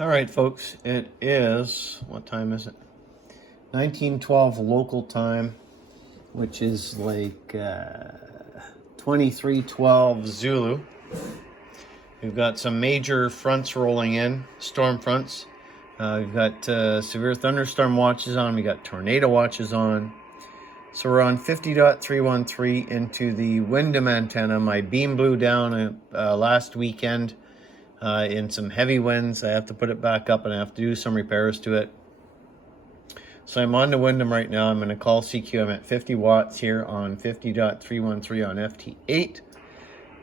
All right, folks, it is, what time is it? 1912 local time, which is like 2312 Zulu. We've got some major fronts rolling in, storm fronts. We've got severe thunderstorm watches on. We got tornado watches on. So we're on 50.313 into the Wyndham antenna. My beam blew down last weekend in some heavy winds. I have to put it back up and I have to do some repairs to it. So I'm on the Wyndham right now. I'm going to call CQ. I'm at 50 watts here on 50.313 on FT8.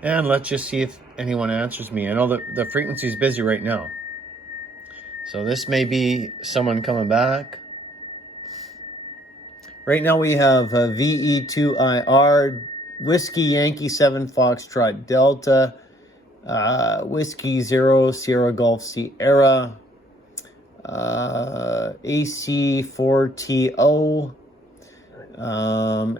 And let's just see if anyone answers me. I know that the frequency is busy right now. So this may be someone coming back. Right now we have VE2IR, Whiskey Yankee 7 Foxtrot Delta, Whiskey 0 Sierra Golf Sierra, AC4TO,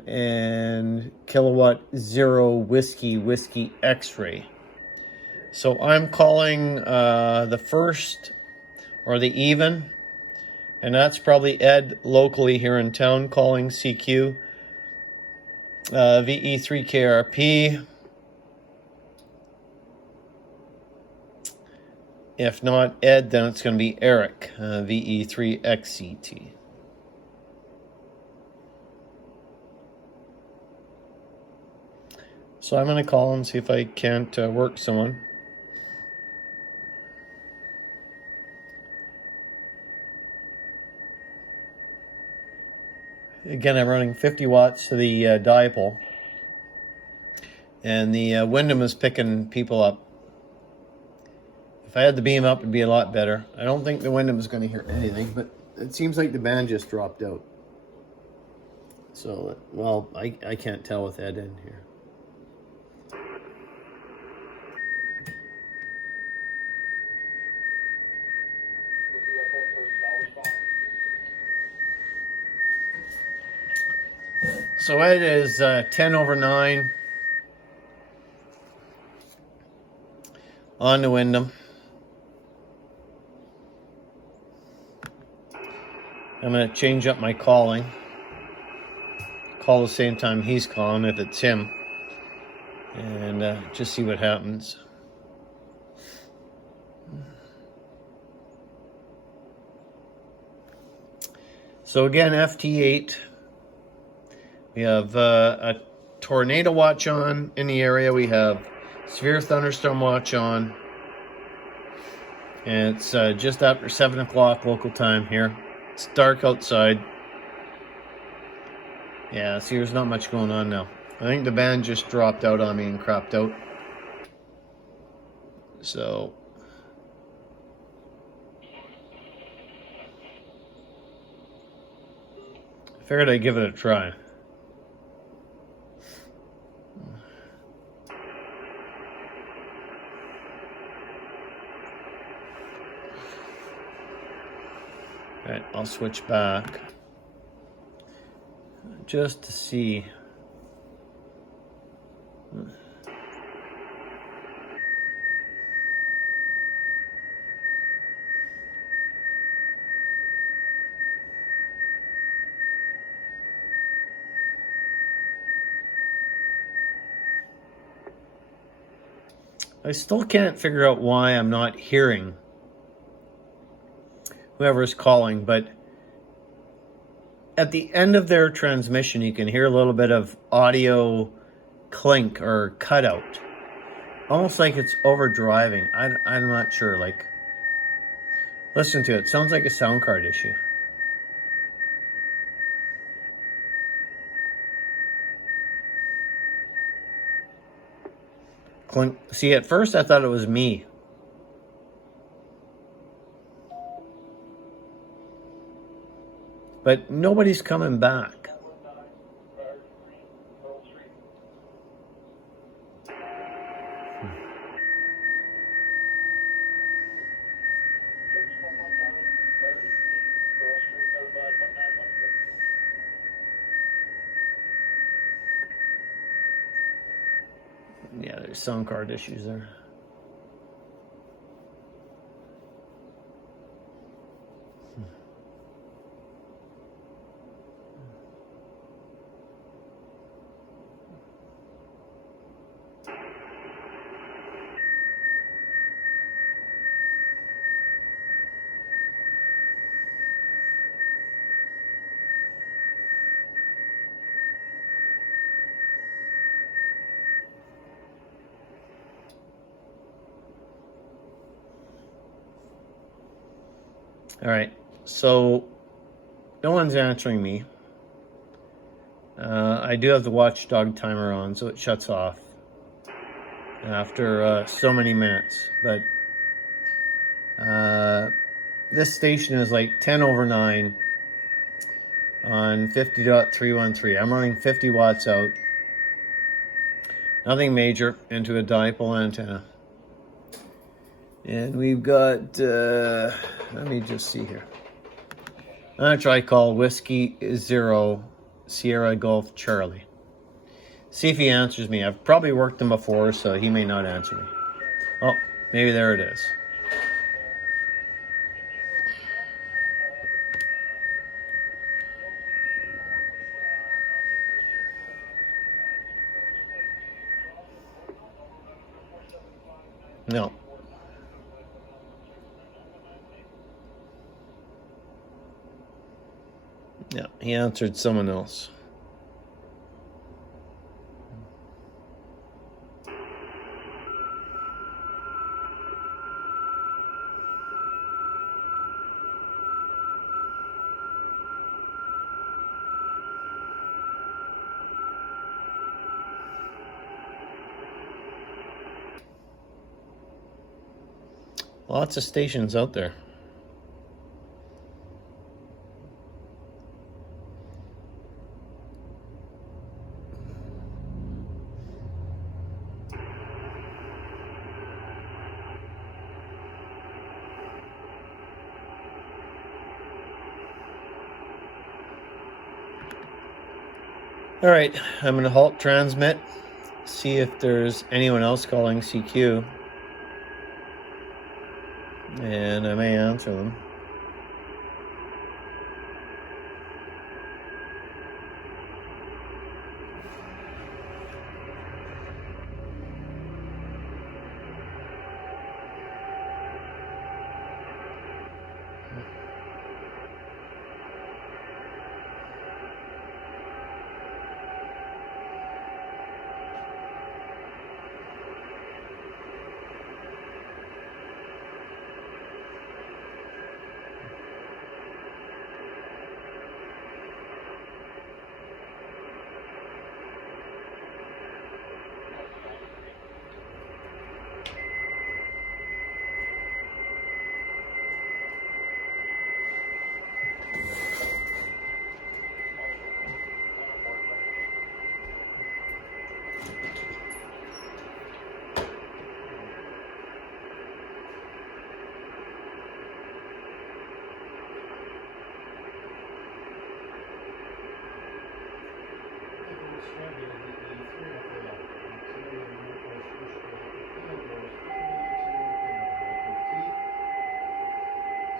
and Kilowatt 0 Whiskey X-Ray. So I'm calling the first or the even, and that's probably Ed locally here in town calling CQ. VE3KRP. If not Ed, then it's going to be Eric, VE3XCT. So I'm going to call and see if I can't work someone. Again, I'm running 50 watts to the dipole. And the Wyndham is picking people up. If I had the beam up, it'd be a lot better. I don't think the Wyndham is going to hear anything, but it seems like the band just dropped out. So, well, I can't tell with Ed in here. So it is 10 over 9 on the Wyndham. I'm going to change up my calling. Call the same time he's calling if it's him. And just see what happens. So again, FT8. We have a tornado watch on in the area. We have severe thunderstorm watch on. And it's just after 7 o'clock local time here. It's dark outside. Yeah, see, there's not much going on now. I think the band just dropped out on me and crapped out. So I figured I'd give it a try. All right, I'll switch back just to see. I still can't figure out why I'm not hearing whoever's calling, but at the end of their transmission, you can hear a little bit of audio clink or cutout. Almost like it's overdriving. I'm not sure. Like, listen to it. Sounds like a sound card issue. Clink. See, at first I thought it was me. But nobody's coming back. Yeah, there's sound card issues there. All right, so no one's answering me. I do have the watchdog timer on, so it shuts off after so many minutes. But this station is like 10 over 9 on 50.313. I'm running 50 watts out. Nothing major into a dipole antenna. And we've got, let me just see here. I'm going to try call Whiskey 0 Sierra Golf Charlie. See if he answers me. I've probably worked him before, so he may not answer me. Oh, maybe there it is. No. Yeah, he answered someone else. Lots of stations out there. All right, I'm going to halt transmit, see if there's anyone else calling CQ, and I may answer them.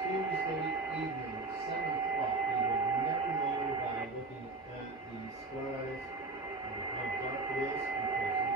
Tuesday evening, 7 o'clock. You would never know by looking at the skies and how dark it is because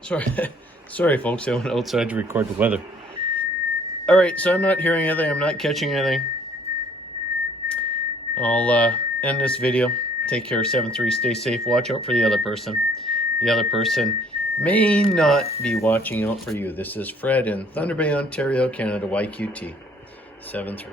Sorry, sorry, folks. I went outside to record the weather. All right, so I'm not hearing anything. I'm not catching anything. I'll end this video. Take care, 7-3. Stay safe. Watch out for the other person. The other person may not be watching out for you. This is Fred in Thunder Bay, Ontario, Canada, YQT. 7-3.